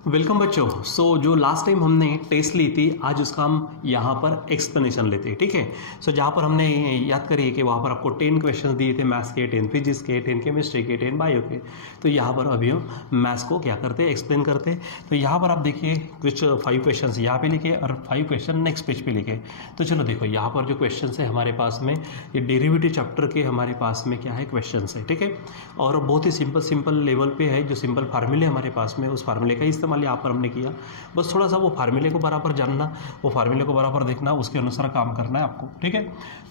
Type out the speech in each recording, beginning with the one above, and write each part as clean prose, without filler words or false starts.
Welcome बच्चों। जो last time हमने टेस्ट ली थी, आज उसका हम यहाँ पर एक्सप्लेनेशन लेते हैं। ठीक है। जहाँ पर हमने याद करिए कि वहाँ पर आपको 10 क्वेश्चन दिए थे, मैथ्स के 10 फिजिक्स के 10 केमिस्ट्री के 10 बायो के। तो यहाँ पर अभी हम मैथ्स को क्या करते हैं, एक्सप्लेन करते हैं। तो यहाँ पर आप देखिए कुछ 5 क्वेश्चन यहाँ पे लिखे और 5 क्वेश्चन नेक्स्ट पेज पे लिखे। तो चलो देखो यहाँ पर जो क्वेश्चन है हमारे पास में, ये डेरिवेटिव चैप्टर के हमारे पास में क्या है, क्वेश्चन है। ठीक है। और बहुत ही सिंपल लेवल पे है, जो सिंपल फार्मूले हमारे पास में, उस फार्मूले का इस्तेमाल यहाँ पर हमने किया। बस थोड़ा सा वो फार्मूले को बराबर जानना, वो फार्मूले को बराबर देखना, उसके अनुसार काम करना है आपको। ठीक है।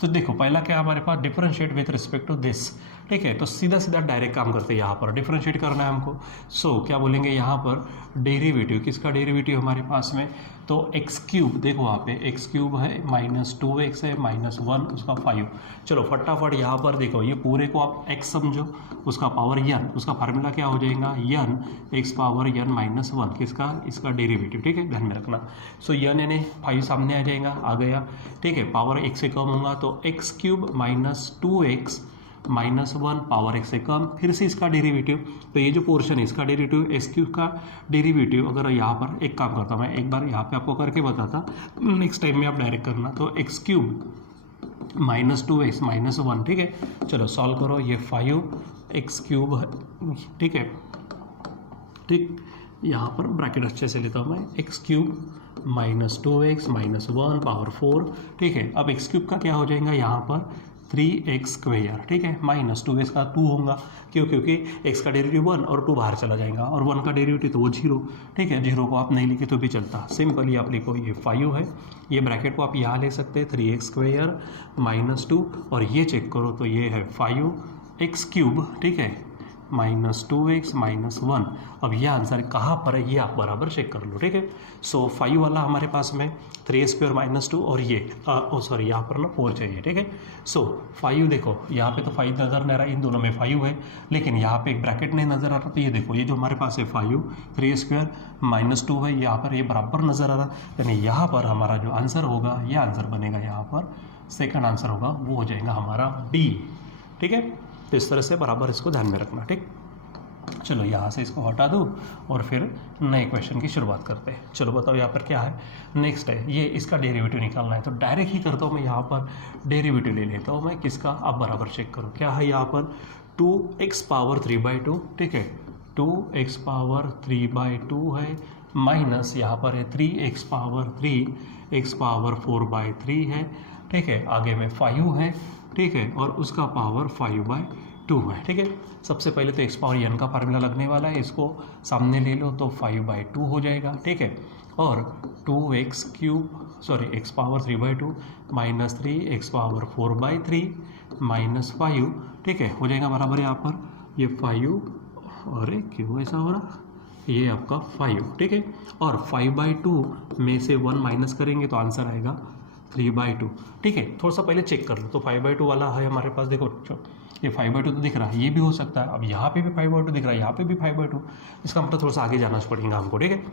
तो देखो पहला क्या हमारे पास, differentiate with respect to this. ठीक है। तो सीधा डायरेक्ट काम करते हैं, यहाँ पर डिफरेंशिएट करना है हमको। क्या बोलेंगे यहाँ पर, डेरिवेटिव, किसका डेरिवेटिव हमारे पास में, तो एक्स क्यूब, देखो वहाँ पे एक्स क्यूब है, -2x है, -1 उसका 5। चलो फटाफट यहाँ पर देखो, ये पूरे को आप x समझो, उसका पावर n, उसका फार्मूला क्या हो जाएगा, n x पावर n -1, किसका, इसका डेरिवेटिव। ठीक है, ध्यान में रखना। n यानी 5 सामने आ जाएगा, आ गया। ठीक है, पावर x से कम होगा तो x cube -2x -1 power x से कम, फिर से इसका डेरिवेटिव। तो ये जो पोर्शन है इसका डेरिवेटिव, एक्स क्यूब का डेरिवेटिव। अगर यहाँ पर एक काम करता, मैं एक बार यहाँ पे आपको करके बताता, नेक्स्ट टाइम में आप डायरेक्ट करना। तो एक्स क्यूब -2x -1। ठीक है, चलो सॉल्व करो। ये 5x क्यूब है। ठीक है, ठीक, यहाँ पर ब्रैकेट अच्छे से लेता हूँ मैं, एक्स क्यूब -2x -1 पावर 4। ठीक है, अब एक्स क्यूब का क्या हो जाएगा यहाँ पर, 3x²। ठीक है, -2x का 2 होगा, क्योंकि x का डेरिवेटिव 1 और 2 बाहर चला जाएगा, और 1 का डेरिवेटिव तो वो 0। ठीक है, 0 को आप नहीं लिखे तो भी चलता, सिंपली आप लिखो ये 5 है। ये ब्रैकेट को आप यहाँ ले सकते हैं, 3x² -2, और ये चेक करो तो ये है 5x³। ठीक है, -2x -1। अब यह आंसर कहाँ पर है, ये आप बराबर चेक कर लो। ठीक है। 5 वाला हमारे पास में 3x² -2, और ये सॉरी यहाँ पर ना 4 चाहिए। ठीक है। 5 देखो यहाँ पे तो 5 नज़र नहीं आ रहा, इन दोनों में 5 है, लेकिन यहाँ पे एक ब्रैकेट नहीं नज़र आ रहा। तो ये देखो, ये जो हमारे पास है 5 3x² -2 है, यहाँ पर ये बराबर नज़र आ रहा, यानी यहाँ पर हमारा जो आंसर होगा, ये आंसर बनेगा, यहाँ पर सेकंड आंसर होगा, वो हो जाएगा हमारा डी। ठीक है, तो इस तरह से बराबर इसको ध्यान में रखना। ठीक, चलो यहाँ से इसको हटा दूँ और फिर नए क्वेश्चन की शुरुआत करते हैं। चलो बताओ यहाँ पर क्या है, नेक्स्ट है ये, इसका डेरिवेटिव निकालना है। तो डायरेक्ट ही करता हूँ मैं, यहाँ पर डेरिवेटिव ले लेता हूँ मैं, किसका, आप बराबर चेक करो। क्या है यहाँ पर, 2x पावर 3/2। ठीक है, 2x पावर 3/2 है, माइनस यहाँ पर है 3x पावर 3, x पावर 4/3 है। ठीक है, आगे में 5 है। ठीक है, और उसका पावर 5/2 है। ठीक है, सबसे पहले तो x पावर n का फार्मूला लगने वाला है, इसको सामने ले लो तो 5/2 हो जाएगा। ठीक है, और 2x³ x power 3/2 -3 x power 4/3 -5। ठीक है, हो जाएगा बराबर यहाँ पर ये 5, और क्यों ऐसा हो रहा, ये आपका 5। ठीक है, और 5/2 में से 1 माइनस करेंगे तो आंसर आएगा 3/2। ठीक है, थोड़ा सा पहले चेक कर लो। तो 5/2 वाला है हमारे पास, देखो ये 5/2 तो दिख रहा है, ये भी हो सकता है। अब यहाँ पे भी 5/2 दिख रहा है, यहाँ पे भी 5/2, इसका मतलब थोड़ा सा आगे जाना पड़ेगा हमको। ठीक है,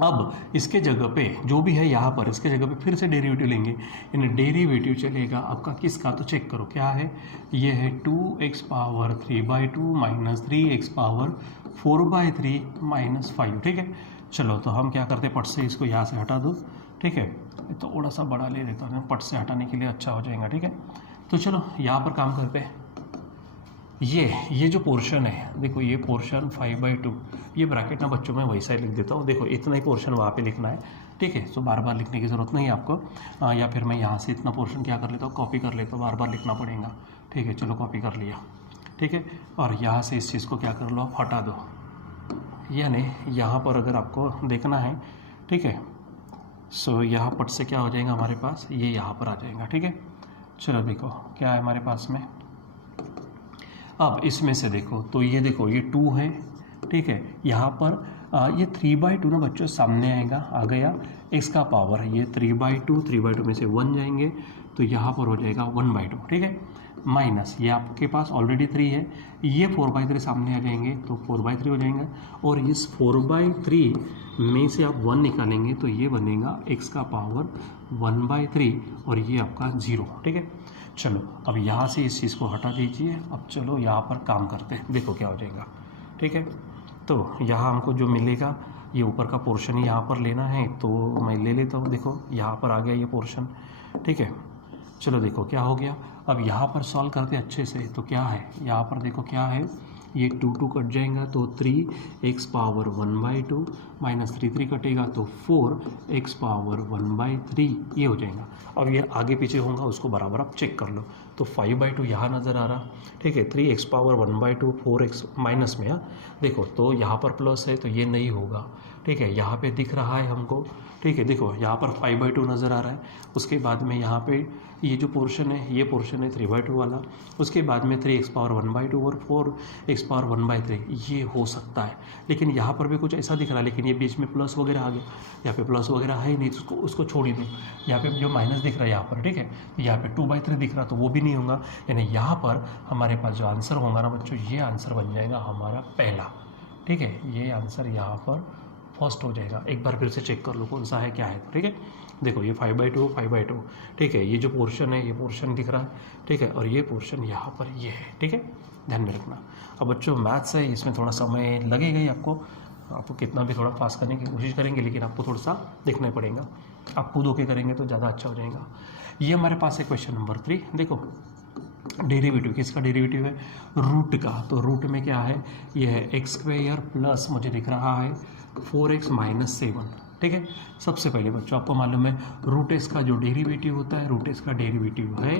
अब इसके जगह पे जो भी है यहाँ पर, इसके जगह पे फिर से डेरिवेटिव लेंगे, यानी डेरिवेटिव चलेगा आपका किसका, तो चेक करो क्या है, ये है 2x पावर 3/2 -3x पावर 4/3 -5। ठीक है, चलो तो हम क्या करते हैं, पट से इसको यहाँ से हटा दो। ठीक है, तो थोड़ा सा बड़ा ले लेता हूँ, पट से हटाने के लिए अच्छा हो जाएगा। ठीक है, तो चलो यहाँ पर काम करते हैं। ये जो पोर्शन है, देखो ये पोर्शन 5/2, ये ब्रैकेट ना बच्चों में वैसा ही लिख देता हूँ। देखो इतना ही पोर्शन वहाँ पे लिखना है। ठीक है, तो बार बार लिखने की ज़रूरत नहीं है आपको, या फिर मैं यहाँ से इतना पोर्शन क्या कर लेता हूँ, कॉपी कर लेता हूँ, बार बार लिखना पड़ेगा। ठीक है, चलो कॉपी कर लिया। ठीक है, और यहाँ से इस चीज़ को क्या कर लो, आप हटा दो, यानी यहाँ पर अगर आपको देखना है। ठीक है, यहाँ पट से क्या हो जाएगा हमारे पास, ये यहाँ पर आ जाएगा। ठीक है, चलो देखो क्या है हमारे पास में, अब इसमें से देखो तो ये देखो ये 2 है। ठीक है, यहाँ पर ये 3/2 ना बच्चों सामने आएगा, आ गया, x का पावर ये 3/2 में से 1 जाएंगे तो यहाँ पर हो जाएगा 1/2। ठीक है, माइनस ये आपके पास ऑलरेडी 3 है, ये 4/3 सामने आ जाएंगे तो 4/3 हो जाएगा, और इस 4/3 में से आप 1 निकालेंगे तो ये बनेगा x का पावर 1/3, और ये आपका 0। ठीक है, चलो अब यहाँ से इस चीज़ को हटा दीजिए। अब चलो यहाँ पर काम करते हैं, देखो क्या हो जाएगा। ठीक है, तो यहाँ हमको जो मिलेगा ये ऊपर का पोर्शन ही यहाँ पर लेना है, तो मैं ले लेता हूँ। देखो यहाँ पर आ गया ये पोर्शन, ठीक है। चलो देखो क्या हो गया, अब यहाँ पर सॉल्व करते अच्छे से। तो क्या है यहाँ पर, देखो क्या है, ये 2 कट जाएगा तो 3x पावर 1/2 माइनस 3 कटेगा तो 4x पावर 1/3 ये हो जाएगा। अब ये आगे पीछे होगा उसको बराबर आप चेक कर लो। तो 5/2 यहाँ नज़र आ रहा, ठीक है। 3x पावर 1/2 4x माइनस में, देखो तो यहाँ पर प्लस है तो ये नहीं होगा, ठीक है। यहाँ पे दिख रहा है हमको, ठीक है। देखो यहाँ पर 5/2 नज़र आ रहा है, उसके बाद में यहाँ पे ये जो पोर्शन है ये पोर्शन है 3/2 वाला, उसके बाद में 3x पावर 1/2 और 4x पावर 1/3 ये हो सकता है। लेकिन यहाँ पर भी कुछ ऐसा दिख रहा है, लेकिन ये बीच में प्लस वगैरह आ गया, यहाँ पे प्लस वगैरह है ही नहीं, तो उसको छोड़ ही दो। यहाँ पे जो माइनस दिख रहा है यहाँ पर, ठीक है, यहाँ पे 2/3 दिख रहा तो वो भी नहीं होगा। यानी यहाँ पर हमारे पास जो आंसर होगा ना बच्चों, ये आंसर बन जाएगा हमारा पहला, ठीक है। ये आंसर यहाँ पर फर्स्ट हो जाएगा। एक बार फिर से चेक कर लो कौन सा है क्या है, ठीक है। देखो ये 5/2, ठीक है। ये जो पोर्शन है ये पोर्शन दिख रहा है, ठीक है, और ये पोर्शन यहाँ पर ये है, ठीक है, ध्यान में रखना। अब बच्चों मैथ्स है, इसमें थोड़ा समय लगेगा ही आपको कितना भी थोड़ा पास करने की कोशिश करेंगे, लेकिन आपको थोड़ा सा देखना पड़ेगा। आप खुद होके करेंगे तो ज़्यादा अच्छा हो जाएगा। ये हमारे पास है क्वेश्चन नंबर 3। देखो डेरिवेटिव, किसका डेरिवेटिव है, रूट का। तो रूट में क्या है, ये है x² प्लस मुझे दिख रहा है 4x माइनस 7, ठीक है। सबसे पहले बच्चों आपको मालूम है रूट एक्स का जो डेरिवेटिव होता है, रूट एक्स का डेरिवेटिव है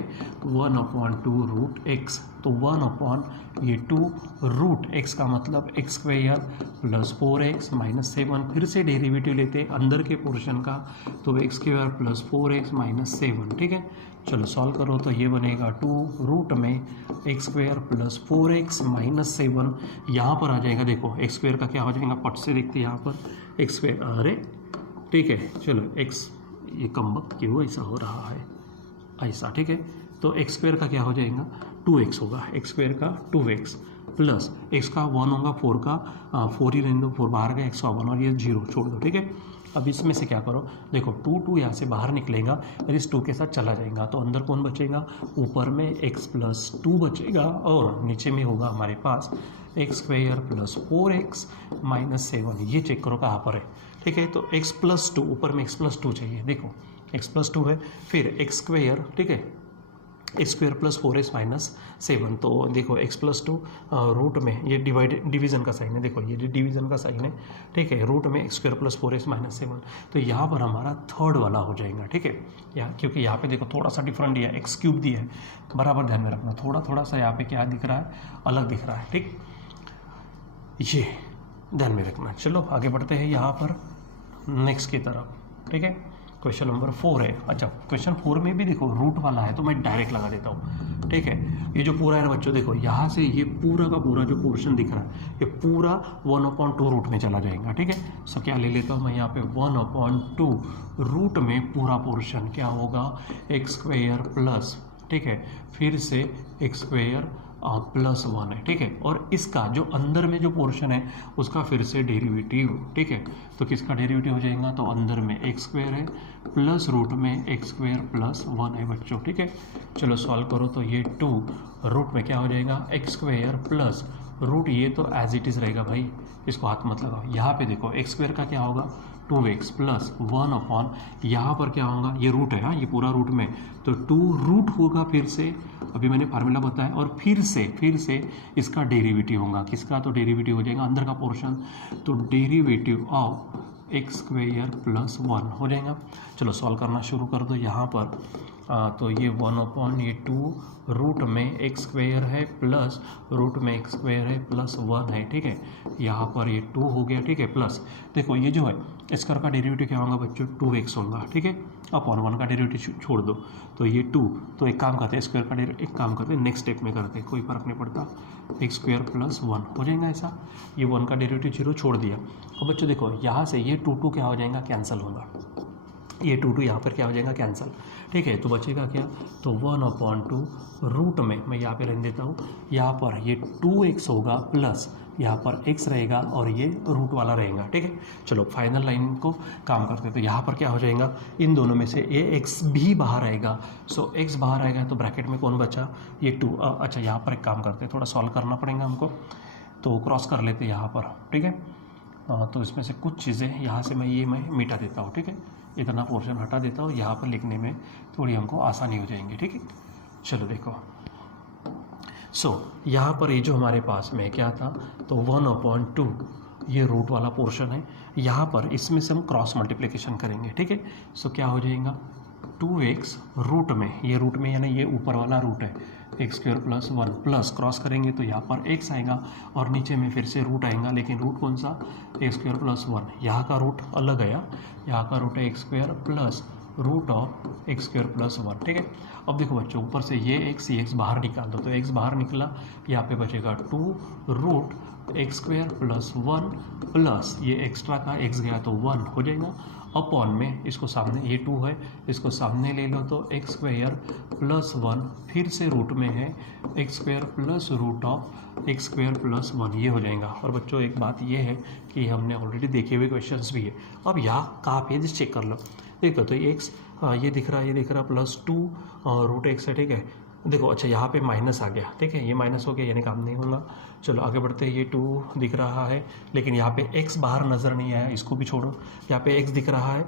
1/2 रूट एक्स। तो 1/2 रूट एक्स का मतलब x² प्लस 4x माइनस 7। फिर से डेरिवेटिव लेते हैं अंदर के पोर्शन का, तो x² प्लस 4x माइनस 7, ठीक है। चलो सॉल्व करो तो ये बनेगा 2 रूट में x² प्लस 4x माइनस 7 यहाँ पर आ जाएगा। देखो x² का क्या हो जाएगा, पट से देखते हैं यहाँ पर x², अरे ठीक है। चलो x, ये कम वक्त क्यों ऐसा हो रहा है, ऐसा, ठीक है। तो x² का क्या हो जाएगा, 2x होगा, x² का 2x प्लस x का 1 होगा, 4 का 4 ही रहने दो, 4 बाहर गया, x का 1 और ये 0 छोड़ दो, ठीक है। अब इसमें से क्या करो, देखो 2 यहाँ से बाहर निकलेगा और इस 2 के साथ चला जाएगा, तो अंदर कौन बचेगा, ऊपर में x प्लस 2 बचेगा और नीचे में होगा हमारे पास x² प्लस 4x माइनस 7। ये चेक करो कहाँ पर है, ठीक है। तो x प्लस 2, ऊपर में x प्लस 2 चाहिए, देखो x प्लस 2 है, फिर x², ठीक है, x² प्लस 4x माइनस 7। तो देखो x प्लस 2 रूट में, ये डिवीज़न का साइन है, देखो ये डिवीज़न का साइन है, ठीक है। रूट में x² प्लस 4x माइनस 7, तो यहाँ पर हमारा थर्ड वाला हो जाएगा, ठीक है। यहाँ क्योंकि यहाँ पे देखो थोड़ा सा डिफरेंट दिया है, x³ दिया है, बराबर ध्यान में रखना। थोड़ा सा यहाँ पे क्या दिख रहा है, अलग दिख रहा है, ठीक, ये ध्यान में रखना। चलो आगे बढ़ते हैं यहाँ पर नेक्स्ट की तरफ, ठीक है। क्वेश्चन नंबर 4 है। अच्छा क्वेश्चन 4 में भी देखो रूट वाला है, तो मैं डायरेक्ट लगा देता हूँ, ठीक है। ये जो पूरा है ना बच्चों, देखो यहाँ से ये पूरा का पूरा जो पोर्शन दिख रहा है, ये पूरा 1/2 रूट में चला जाएगा, ठीक है। सो क्या ले लेता हूँ मैं यहाँ पे 1/2 रूट में पूरा पोर्शन क्या होगा, x² प्लस, ठीक है, फिर से x² प्लस 1 है, ठीक है। और इसका जो अंदर में जो पोर्शन है उसका फिर से डेरिवेटिव, ठीक है। तो किसका डेरिवेटिव हो जाएगा, तो अंदर में x² है प्लस रूट में x² प्लस 1 है बच्चों, ठीक है। चलो सॉल्व करो तो ये 2 रूट में क्या हो जाएगा, x² प्लस रूट, ये तो एज इट इज़ रहेगा भाई, इसको हाथ मत लगाओ। यहाँ पे देखो x² का क्या होगा, 2x प्लस 1/, यहाँ पर क्या होगा, ये रूट है, हाँ ये पूरा रूट में, तो 2 रूट होगा, फिर से अभी मैंने फार्मूला बताया, और फिर से इसका डेरिवेटिव होगा, किसका, तो डेरिवेटिव हो जाएगा अंदर का पोर्शन, तो डेरिवेटिव ऑफ x² प्लस 1 हो जाएगा। चलो सॉल्व करना शुरू कर दो यहाँ पर। तो ये 1/2 रूट में x² है प्लस रूट में x² है प्लस 1 है, ठीक है। यहाँ पर ये 2 हो गया, ठीक है, प्लस देखो ये जो है स्क्वायर का डेरिवेटिव क्या होगा बच्चों, 2x होगा, ठीक है। अपॉन 1 का डेरिवेटिव छोड़ दो, तो ये 2, तो एक काम करते हैं स्क्वायर का डेरिवेटिव, एक काम करते हैं नेक्स्ट स्टेप में करते हैं, कोई फर्क नहीं पड़ता, x² प्लस 1 हो जाएगा ऐसा। ये 1 का डेरिवेटिव 0 छोड़ दिया। अब बच्चों देखो यहाँ से ये 2 क्या हो जाएगा, कैंसिल होगा, ये 2 यहाँ पर क्या हो जाएगा, कैंसिल, ठीक है। तो बचेगा क्या, तो 1/2 रूट में, मैं यहाँ पे रहने देता हूँ, यहाँ पर ये 2x होगा प्लस यहाँ पर x रहेगा और ये रूट वाला रहेगा, ठीक है। चलो फाइनल लाइन को काम करते हैं, तो यहाँ पर क्या हो जाएगा, इन दोनों में से ये x भी बाहर आएगा, सो x बाहर आएगा तो ब्रैकेट में कौन बचा, ये 2। अच्छा यहाँ पर एक काम करते हैं, थोड़ा सॉल्व करना पड़ेगा हमको, तो क्रॉस कर लेते हैं यहाँ पर, ठीक है। तो इसमें से कुछ चीज़ें यहाँ से मैं मिटा देता हूँ, ठीक है, इतना पोर्शन हटा देता हूँ, यहाँ पर लिखने में थोड़ी हमको आसानी हो जाएंगी, ठीक है। चलो देखो, यहाँ पर ये जो हमारे पास में क्या था, तो 1/2 ये रूट वाला पोर्शन है। यहाँ पर इसमें से हम क्रॉस मल्टीप्लिकेशन करेंगे, ठीक है। क्या हो जाएगा, 2x रूट में, ये रूट में यानी ये ऊपर वाला रूट है, x² + 1 प्लस क्रॉस करेंगे तो यहाँ पर x आएगा और नीचे में फिर से रूट आएगा, लेकिन रूट कौन सा, x² + 1। यहाँ का रूट अलग आया, यहाँ का रूट है x² + x² + 1, ठीक है। अब देखो बच्चों, ऊपर से ये x बाहर निकाल दो, तो x बाहर निकला, यहाँ पे बचेगा 2 रूट x² + 1 प्लस ये एक्स्ट्रा का x गया तो 1 हो जाएगा, अपॉन में इसको सामने, ये 2 है, इसको सामने ले लो तो x² + 1 फिर से रूट में है x² + x² + 1 ये हो जाएगा। और बच्चों एक बात ये है कि हमने ऑलरेडी देखे हुए क्वेश्चंस भी है। अब यहाँ कहाँ पे चेक कर लो, देखो तो x ये दिख रहा +2 रूट x है, ठीक है। देखो अच्छा यहाँ पे माइनस आ गया, ठीक है, ये माइनस हो गया यानी काम नहीं होगा। चलो आगे बढ़ते हैं, ये 2 दिख रहा है लेकिन यहाँ पे x बाहर नज़र नहीं आया, इसको भी छोड़ो। यहाँ पे x दिख रहा है,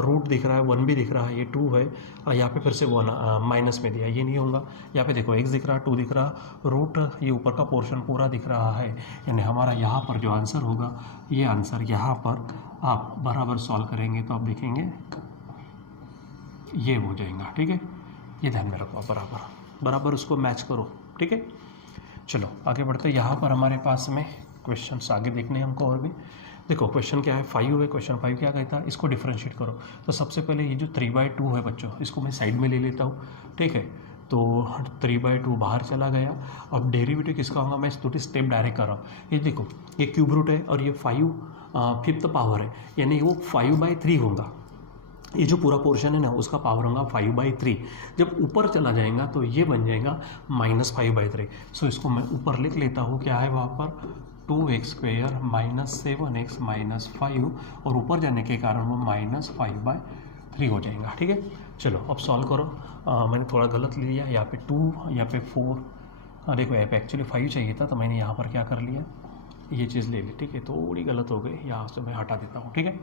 रूट दिख रहा है, 1 भी दिख रहा है, ये 2 है, यहाँ पे फिर से 1 माइनस में दिया, ये नहीं होगा। यहाँ पे देखो x दिख रहा, 2 दिख रहा, रूट ये ऊपर का पोर्शन पूरा दिख रहा है, यानी हमारा यहाँ पर जो आंसर होगा, ये आंसर यहाँ पर आप बराबर सॉल्व करेंगे तो आप देखेंगे ये हो जाएगा, ठीक है। ये ध्यान में रखो, बराबर उसको मैच करो, ठीक है। चलो आगे बढ़ते हैं, यहाँ पर हमारे पास में क्वेश्चंस आगे देखने हैं हमको और भी। देखो क्वेश्चन क्या है, 5 है, क्वेश्चन 5 क्या कहता है, इसको डिफरेंशिएट करो। तो सबसे पहले ये जो 3/2 है बच्चों, इसको मैं साइड में ले लेता हूँ, ठीक है। तो 3/2 बाहर चला गया। अब डेरिवेटिव किसका होगा, मैं थोड़ी स्टेप डायरेक्ट कर रहा हूँ। ये देखो, ये क्यूब रूट है और ये 5 5th पावर है, यानी वो 5/3 होगा। ये जो पूरा पोर्शन है ना, उसका पावर होगा 5/3। जब ऊपर चला जाएगा तो ये बन जाएगा -5/3। इसको मैं ऊपर लिख लेता हूँ, क्या है वहाँ पर 2x² - 7x - 5, और ऊपर जाने के कारण वो -5/3 हो जाएगा, ठीक है। चलो अब सॉल्व करो। मैंने थोड़ा गलत ले लिया, यहाँ पे 2, यहाँ पे 4, देखो यहाँ पे एक्चुअली 5 चाहिए था, तो मैंने यहाँ पर क्या कर लिया, ये चीज़ ले ली, ठीक है। थोड़ी गलत हो गई, यहाँ से मैं हटा देता हूँ, ठीक है।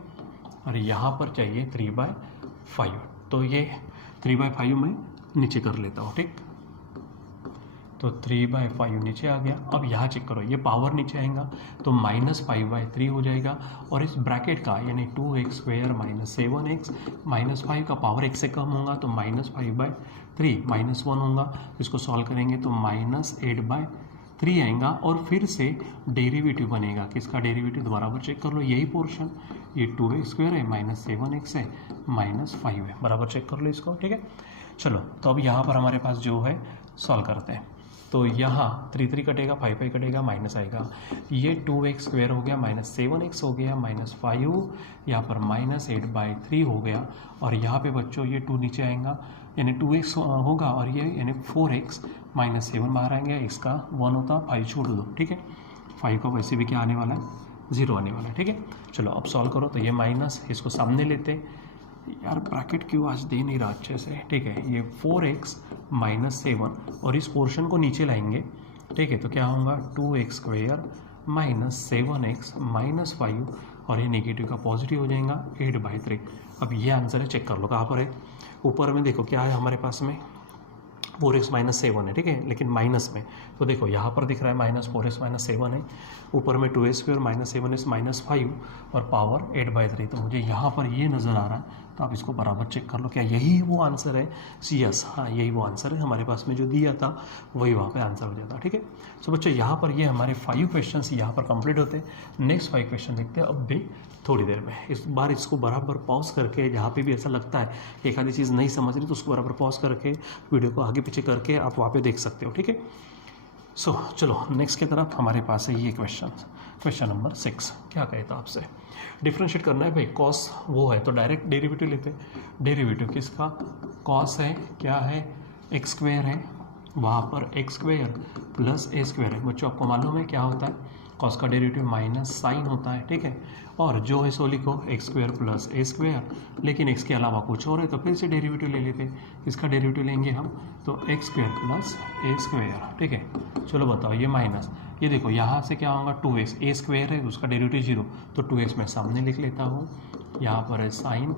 और यहाँ पर चाहिए 3/5, तो ये 3/5 में नीचे कर लेता हूँ, ठीक। तो 3/5 नीचे आ गया। अब यहाँ चेक करो, ये पावर नीचे आएगा तो -5/3 हो जाएगा, और इस ब्रैकेट का यानी 2x² - 7x - 5 का पावर x से कम होगा तो -5/3 -1 होगा। इसको सॉल्व करेंगे तो -8/3 आएगा, और फिर से डेरिवेटिव बनेगा, किसका डेरिवेटिव दोबारा पर चेक कर लो, यही पोर्शन, ये 2x² है, -7x है, -5 है, बराबर चेक कर लो इसको, ठीक है। चलो तो अब यहाँ पर हमारे पास जो है सॉल्व करते हैं। तो यहाँ 3 कटेगा, 5 कटेगा, माइनस आएगा, ये 2x² हो गया, -7x हो गया, -5, यहाँ पर -8/3 हो गया। और यहाँ पे बच्चों ये 2 नीचे आएगा, यानी 2x होगा, और ये यानी 4x -7 बाहर आएंगे, इसका 1 होता, 5 छोड़ दो, ठीक है। 5 का वैसे भी क्या आने वाला है, 0 आने वाला है, ठीक है। चलो अब सॉल्व करो, तो ये माइनस, इसको सामने लेते, यार ब्रैकेट क्यों आज दे नहीं रहा अच्छे से, ठीक है। ये 4x - 7 और इस पोर्शन को नीचे लाएंगे, ठीक है। तो क्या होगा 2x² - 7x - 5, और ये नेगेटिव का पॉजिटिव हो जाएगा 8/3। अब ये आंसर है, चेक कर लो कहाँ पर है। ऊपर में देखो क्या है हमारे पास में, 4x - 7 है, ठीक है, लेकिन माइनस में, तो देखो यहाँ पर दिख रहा है -4x - 7 है, ऊपर में 2x² - 7x - 5 और पावर 8/3। तो मुझे यहाँ पर ये नज़र आ रहा है, तो आप इसको बराबर चेक कर लो, क्या यही वो आंसर है। यस, हाँ यही वो आंसर है, हमारे पास में जो दिया था वही वहाँ पे आंसर हो जाता, ठीक है। सो बच्चों यहाँ पर ये हमारे 5 क्वेश्चंस यहाँ पर कंप्लीट होते हैं। नेक्स्ट 5 क्वेश्चन देखते हैं अब भी थोड़ी देर में। इस बार इसको बराबर पॉज करके, जहाँ पे भी ऐसा लगता है कि एक आधी चीज़ नहीं समझ रही, तो उसको बराबर पॉज करके वीडियो को आगे पीछे करके आप वहाँ पे देख सकते हो, ठीक है। सो चलो नेक्स्ट की तरफ हमारे पास है ये क्वेश्चन नंबर 6। क्या कहता आपसे, डिफ्रेंशिएट करना है भाई, कॉस वो है तो डायरेक्ट डेरिवेटिव लेते। डेरिवेटिव किसका, कॉस है, क्या है, x² है, वहाँ पर x² + a² है। बच्चों आपको मालूम है क्या होता है, कॉस का डेरिवेटिव माइनस साइन होता है, ठीक है। और जो है सो लिखो x square plus a square, लेकिन एक्स के अलावा कुछ और है तो फिर से डेरिवेटिव ले लेते हैं। इसका डेरिवेटिव लेंगे हम तो x square plus a square, ठीक है। चलो बताओ ये माइनस, ये देखो यहाँ से क्या होगा 2x, ए स्क्वायर है उसका डेरिवेटिव 0 तो 2x मैं सामने लिख लेता हूँ। यहाँ पर है sign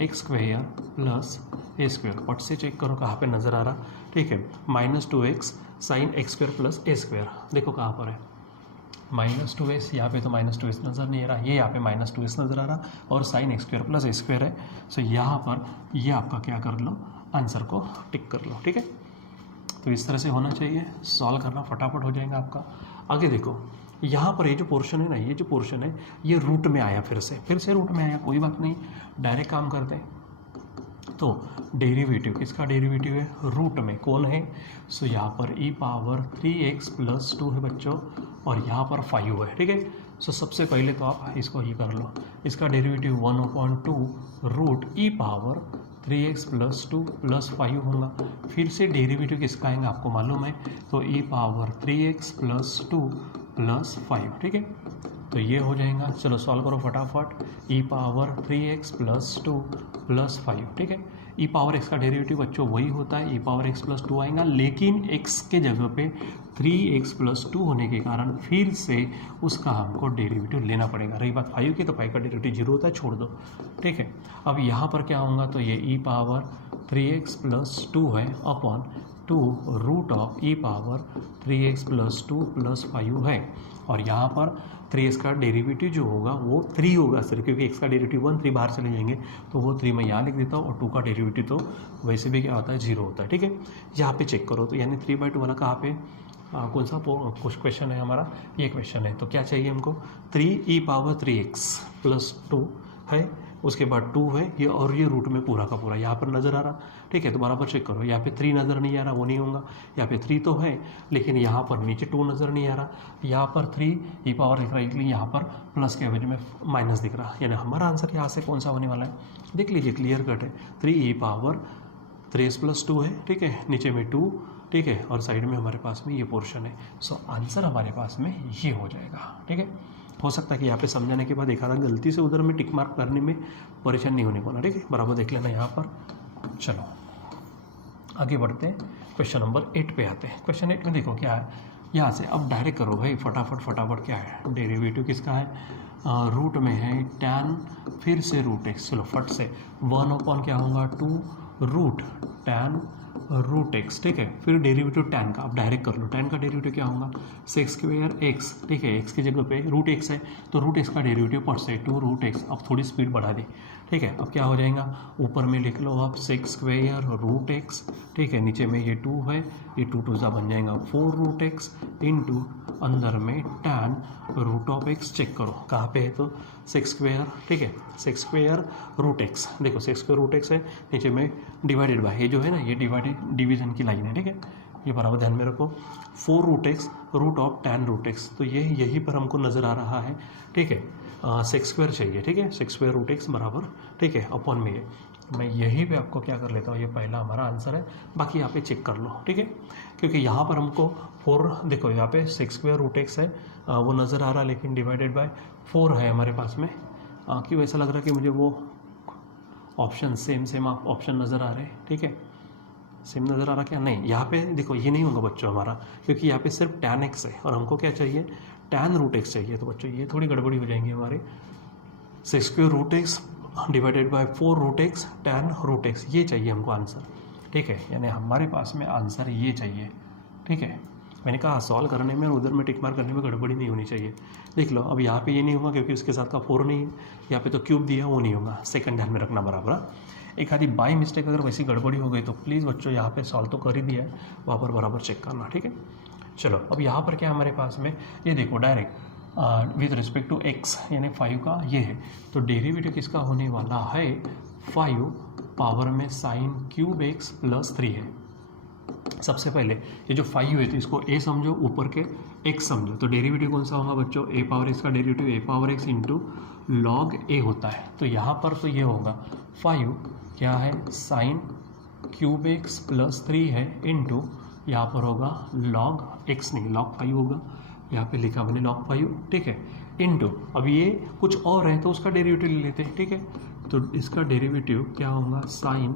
x square plus a square, पट से चेक करो कहाँ पे नज़र आ रहा, ठीक है। -2x sine x square plus a square, देखो कहाँ पर है -2s, यहाँ पे तो -2s नज़र नहीं आ रहा, ये यहाँ पे -2s नज़र आ रहा और sign x square plus a square है। सो यहाँ पर ये आपका क्या कर लो, आंसर को टिक कर लो, ठीक है। तो इस तरह से होना चाहिए, सॉल्व करना फटाफट हो जाएगा आपका। आगे देखो यहाँ पर ये जो पोर्शन है ना, ये जो पोर्शन है ये रूट में आया, फिर से रूट में आया, कोई बात नहीं, डायरेक्ट काम करते हैं। तो डेरिवेटिव, किसका डेरिवेटिव है, रूट में कौन है, सो यहाँ पर e पावर 3x प्लस 2 है बच्चों, और यहाँ पर 5 है, ठीक है। सो सबसे पहले तो आप इसको ही कर लो, इसका derivative 1/2 root e power 3x plus 2 plus 5 होगा। फिर से डेरिवेटिव किसका आएगा आपको मालूम है, तो e power 3x plus 2 plus 5, ठीक है। तो ये हो जाएगा, चलो सॉल्व करो फटाफट, e power 3x plus 2 plus 5, ठीक है। e पावर x का डेरिवेटिव बच्चों वही होता है, e पावर x प्लस 2 आएगा, लेकिन x के जगह पे 3x प्लस 2 होने के कारण फिर से उसका हमको डेरिवेटिव लेना पड़ेगा। रही बात 5 की, तो 5 का डेरिवेटिव 0 होता है, छोड़ दो, ठीक है। अब यहाँ पर क्या होगा, तो ये e पावर 3x प्लस 2 है upon 2 root of e power 3x plus 2 plus 5 है, और यहाँ पर 3x का डेरिवेटिव जो होगा वो 3 होगा सिर्फ, क्योंकि x का डेरिवेटिव 1, 3 बाहर चले जाएंगे तो वो 3 मैं यहाँ लिख देता हूँ, और 2 का डेरिवेटिव तो वैसे भी क्या होता है 0 होता है, ठीक है। यहाँ पे चेक करो, तो यानी 3/2 वाला कहाँ पे कौन सा क्वेश्चन है हमारा, ये क्वेश्चन है। तो क्या चाहिए हमको, 3e पावर 3x प्लस 2 है, उसके बाद 2 है ये, और ये रूट में पूरा का पूरा यहाँ पर नज़र आ रहा, ठीक है। तो बराबर चेक करो, यहाँ पे 3 नज़र नहीं आ रहा, वो नहीं होगा, यहाँ पे 3 तो है लेकिन यहाँ पर नीचे 2 नज़र नहीं आ रहा, यहाँ पर 3 e पावर दिख रहा है, इसलिए यहाँ पर प्लस के एवज में माइनस दिख रहा, यानी हमारा आंसर यहाँ से कौन सा होने वाला है, देख लीजिए, क्लियर कट है, 3e पावर 3x प्लस 2 है, ठीक है, नीचे में 2, ठीक है, और साइड में हमारे पास में ये पोर्शन है। सो आंसर हमारे पास में ये हो जाएगा, ठीक है। हो सकता है कि यहाँ पे समझाने के बाद देखा था गलती से उधर में टिक मार्क करने में परेशान नहीं होने को ना, ठीक है, बराबर देख लेना यहाँ पर। चलो आगे बढ़ते हैं, क्वेश्चन नंबर 8 पे आते हैं। क्वेश्चन 8 में देखो क्या है, यहाँ से अब डायरेक्ट करो भाई फटाफट क्या है, डेरिवेटिव किसका है, रूट में है tan, फिर से रूट x, चलो फट से 1/, क्या होगा 2 रूट tan रूट x, ठीक है। फिर डेरिवेटिव tan का, अब डायरेक्ट कर लो, tan का डेरिवेटिव क्या होगा, सेक्स स्क्वायर x, ठीक है, x की जगह पे रूट x है तो रूट x का डेरिवेटिव पट से 2 रूट x, अब थोड़ी स्पीड बढ़ा दी, ठीक है। अब क्या हो जाएगा, ऊपर में लिख लो आप सेक्स स्क्वायर रूट x, ठीक है, नीचे में ये 2 है, ये 2 2 बन जाएगा 4 रूट x इंटू अंदर में tan root of x, check करो कहाँ पे है, तो सेक्स स्क्वायर, ठीक है, सेक्स स्क्वायर रूट x, देखो सेक्स स्क्वायर रूट x है, नीचे में डिवाइडेड बाय, ये जो है ना ये डिवीजन की लाइन है, ठीक है, ये बराबर ध्यान में रखो, 4 root x root of tan root x, तो ये यहीं पर हमको नज़र आ रहा है, ठीक है। सेक्स स्क्वायर चाहिए, ठीक है, सेक्स स्क्वायर रूट x बराबर, ठीक है, अपॉन में ये, मैं यहीं पे आपको क्या कर लेता हूँ, ये पहला हमारा आंसर है, बाकी यहाँ पे चेक कर लो, ठीक है, क्योंकि यहाँ पर हमको 4, देखो यहाँ पे सेक्स स्क्वायर रूट x है, वो नज़र आ रहा है, लेकिन डिवाइडेड बाय 4 है हमारे पास में, क्यों ऐसा लग रहा है कि मुझे वो ऑप्शन सेम ऑप्शन नज़र आ रहे हैं, ठीक है, सेम नज़र आ रहा क्या, नहीं, यहाँ पे देखो ये नहीं होगा बच्चों हमारा, क्योंकि यहाँ पे सिर्फ tan x है और हमको क्या चाहिए, tan रूट x चाहिए, तो बच्चों ये थोड़ी गड़बड़ी हो जाएंगी हमारे, sec square root x divided by 4 root x tan root x, ये चाहिए हमको आंसर, ठीक है, यानी हमारे पास में आंसर ये चाहिए, ठीक है। मैंने कहा सॉल्व करने में और उधर में टिक मार्क करने में गड़बड़ी नहीं होनी चाहिए। देख लो अब यहाँ पे ये नहीं होगा क्योंकि उसके साथ का 4 नहीं है, यहाँ पे तो क्यूब दिया वो नहीं होगा, सेकंड ध्यान में रखना बराबर। एक आधी बाई मिस्टेक अगर वैसी गड़बड़ी हो गई तो प्लीज़ बच्चों यहाँ पे सॉल्व तो कर ही दिया है, वहाँ पर बराबर चेक करना, ठीक है। चलो अब यहाँ पर क्या हमारे पास में, ये देखो direct with respect to x यानी 5 का ये है, तो डेरिवेटिव किसका होने वाला है, 5 पावर में साइन क्यूब x प्लस 3 है। सबसे पहले ये जो 5 है तो इसको a समझो, ऊपर के x समझो, तो डेरिवेटिव कौन सा होगा बच्चों, a पावर x का derivative a power x into log a होता है, तो यहाँ पर तो ये होगा 5 क्या है साइन क्यूब x प्लस 3 है इंटू यहाँ पर होगा लॉग x नहीं लॉग 5 होगा, यहाँ पे लिखा मैंने log 5, ठीक है, इनटू, अब ये कुछ और है तो उसका डेरिवेटिव ले लेते हैं, ठीक है। तो इसका डेरिवेटिव क्या होगा, साइन,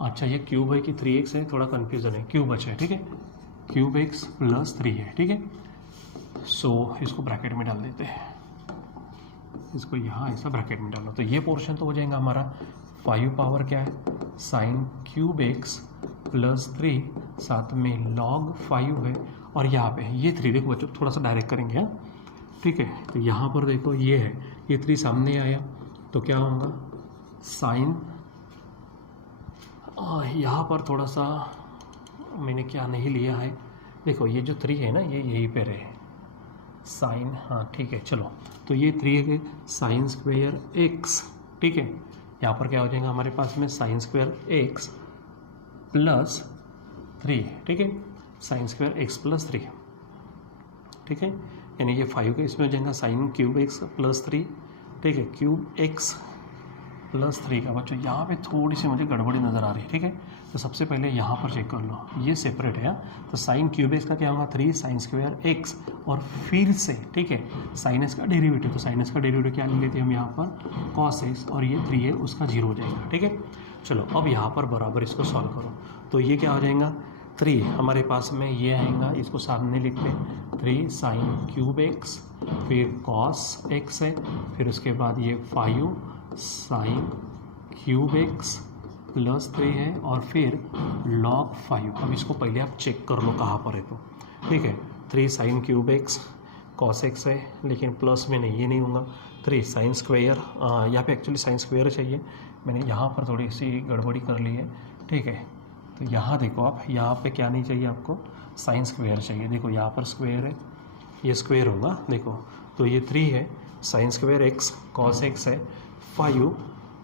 अच्छा ये क्यूब है कि 3x है, थोड़ा कन्फ्यूजन है, क्यूब अच्छा है, ठीक है, क्यूब x प्लस 3 है, ठीक है। सो इसको ब्रैकेट में डाल देते हैं, इसको यहाँ ऐसा ब्रैकेट में डालो, तो ये पोर्शन तो हो जाएगा हमारा 5 पावर क्या है, साइन क्यूब x प्लस 3, साथ में log 5 है, और यहाँ पे ये 3, देखो बच्चों थोड़ा सा डायरेक्ट करेंगे, हाँ ठीक है। तो यहाँ पर देखो ये है, ये 3 सामने आया तो क्या होगा, साइन, यहाँ पर थोड़ा सा मैंने क्या नहीं लिया है, देखो ये जो 3 है ना ये यहीं पे रहे, साइन, हाँ ठीक है चलो, तो ये 3 है साइन स्क्वेयर एक्स, ठीक है। यहाँ पर क्या हो जाएगा हमारे पास में साइन स्क्वेयर एक्स प्लस 3, ठीक है, साइन स्क्वेयर एक्स प्लस 3, ठीक है, यानी ये 5 का इसमें हो जाएगा साइन क्यूब एक्स प्लस 3, ठीक है, क्यूब एक्स प्लस 3 का। बच्चों यहाँ पे थोड़ी सी मुझे गड़बड़ी नज़र आ रही है, ठीक है, तो सबसे पहले यहाँ पर चेक कर लो, ये सेपरेट है, तो साइन क्यूब एक्स का क्या होगा 3 साइन स्क्वायर एक्स, और फिर से ठीक है साइन एक्स का डेरिवेटिव, तो साइन एक्स का डेरिवेटिव क्या ले लेते हैं हम यहाँ पर कॉस एक्स, और ये 3 है उसका 0 हो जाएगा, ठीक है। चलो अब यहाँ पर बराबर इसको सॉल्व करो, तो ये क्या हो जाएगा 3 हमारे पास में ये आएगा, इसको सामने लिखते हैं 3 साइन क्यूब एक्स, फिर कॉस एक्स है, फिर उसके बाद ये 5 साइन क्यूब एक्स प्लस 3 है, और फिर log 5। अब इसको पहले आप चेक कर लो कहाँ पर है, तो ठीक है 3 sine cube x cos x है, लेकिन प्लस में नहीं, ये नहीं होगा, 3 साइन स्क्वायर, यहाँ पे एक्चुअली साइन स्क्वायर चाहिए, मैंने यहाँ पर थोड़ी सी गड़बड़ी कर ली है, ठीक है। तो यहाँ देखो आप, यहाँ पे क्या नहीं चाहिए आपको, साइन स्क्वायर चाहिए, देखो यहाँ पर स्क्वायर है, ये स्क्वायर होगा, देखो तो ये 3 है sine square x cos x है, 5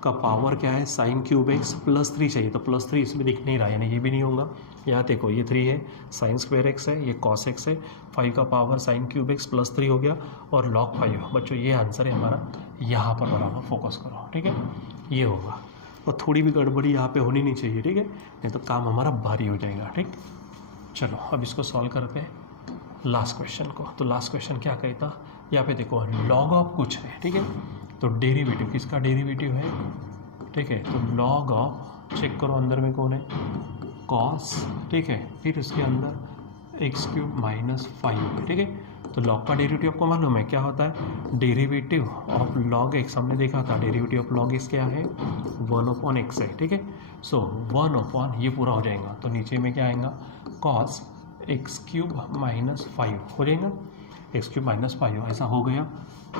का पावर क्या है साइन क्यूब एक्स प्लस 3 चाहिए, तो प्लस 3 इसमें दिख नहीं रहा है, यानी ये भी नहीं होगा। यहाँ देखो ये 3 है साइन स्क्वायर एक्स है, ये कॉस एक्स है, 5 का power sine cube x plus 3 हो गया, और log 5। बच्चों ये आंसर है हमारा, यहाँ पर बराबर फोकस करो, ठीक है, ये होगा, और थोड़ी भी गड़बड़ी यहाँ पे होनी नहीं चाहिए, ठीक है, नहीं तो काम हमारा भारी हो जाएगा, ठीक। चलो अब इसको सॉल्व करते हैं लास्ट क्वेश्चन को। तो लास्ट क्वेश्चन क्या कहता, यहाँ पे देखो लॉग ऑफ कुछ है, ठीक है, तो डेरिवेटिव किसका डेरिवेटिव है, ठीक है, तो लॉग ऑफ चेक करो अंदर में कौन है, कॉस, ठीक है, फिर उसके अंदर एक्स क्यूब माइनस 5 है, ठीक है। तो लॉग का डेरिवेटिव आपको मालूम है क्या होता है, डेरिवेटिव ऑफ लॉग एक्स, हमने देखा था डेरिवेटिव ऑफ लॉग एक्स क्या है 1/x है, ठीक है। सो 1/, ये पूरा हो जाएगा, तो नीचे में क्या आएगा कॉस एक्स क्यूब माइनस 5 हो जाएगा, एक्स क्यूब माइनस 5 ऐसा हो गया।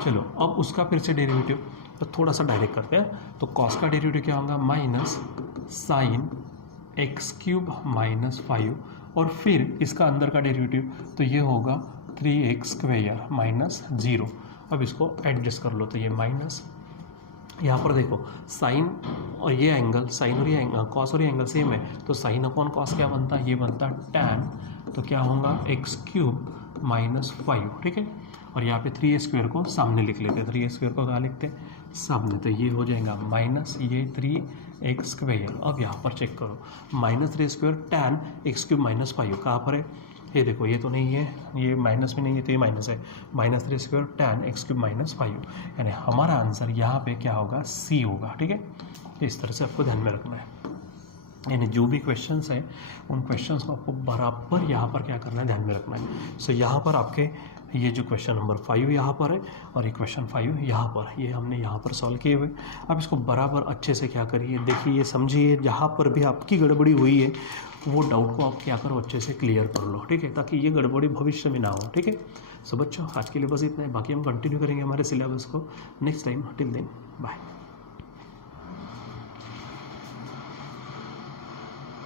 चलो अब उसका फिर से डेरिवेटिव, तो थोड़ा सा डायरेक्ट करते हैं, तो कॉस का डेरिवेटिव क्या होगा minus sine x cube minus 5, और फिर इसका अंदर का डेरिवेटिव तो ये होगा 3x स्क्वायर माइनस 0। अब इसको एडजस्ट कर लो, तो ये माइनस, यहाँ पर देखो साइन और ये एंगल, साइन और ये एंगल, कॉस और ये एंगल सेम है, तो साइन अपॉन कॉस क्या बनता है, ये बनता है टैन, तो क्या होगा एक्स क्यूब माइनस 5, ठीक है। और यहाँ पे 3 स्क्वायर को सामने लिख लेते हैं, 3 स्क्वायर को कहाँ लिखते हैं सामने, तो ये हो जाएगा माइनस ये 3x स्क्वायर। अब यहाँ पर चेक करो minus 3 square tan x cube minus 5 कहाँ पर है, ये देखो ये तो नहीं है, ये माइनस में नहीं है, तो ये माइनस है, minus 3 square tan x cube minus 5, यानी हमारा आंसर यहाँ पे क्या होगा सी होगा, ठीक है। इस तरह से आपको ध्यान में रखना है, यानी जो भी क्वेश्चंस हैं उन क्वेश्चंस को आपको बराबर यहाँ पर क्या करना है ध्यान में रखना है। सो यहाँ पर आपके ये जो क्वेश्चन नंबर 5 यहाँ पर है और ये क्वेश्चन 5 यहाँ पर, ये हमने यहाँ पर सॉल्व किए हुए। अब इसको बराबर अच्छे से क्या करिए, देखिए समझिए, जहाँ पर भी आपकी गड़बड़ी हुई है वो डाउट को आप क्या करो अच्छे से क्लियर कर लो, ठीक है, ताकि ये गड़बड़ी भविष्य में ना हो, ठीक है। सो बच्चों आज के लिए बस इतना है, बाकी हम कंटिन्यू करेंगे हमारे सिलेबस को next time. Till then bye.